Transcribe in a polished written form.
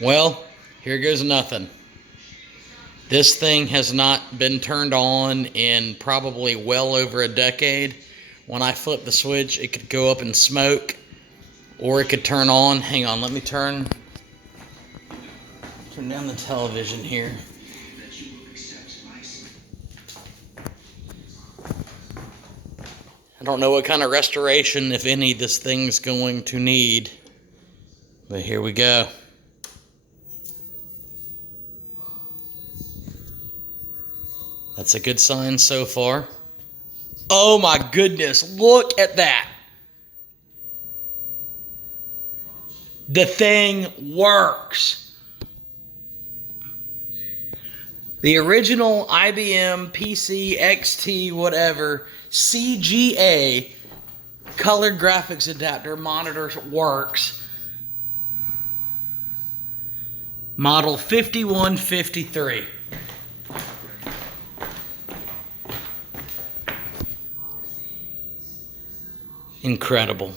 Well, here goes nothing. This thing has not been turned on in probably well over a decade. When I flip the switch, it could go up in smoke, or it could turn on. Hang on, let me turn down the television here. I don't know what kind of restoration, if any, this thing's going to need. But here we go. That's a good sign so far. Oh my goodness, look at that. The thing works. The original IBM PC XT whatever CGA color graphics adapter monitor works. Model 5153. Incredible.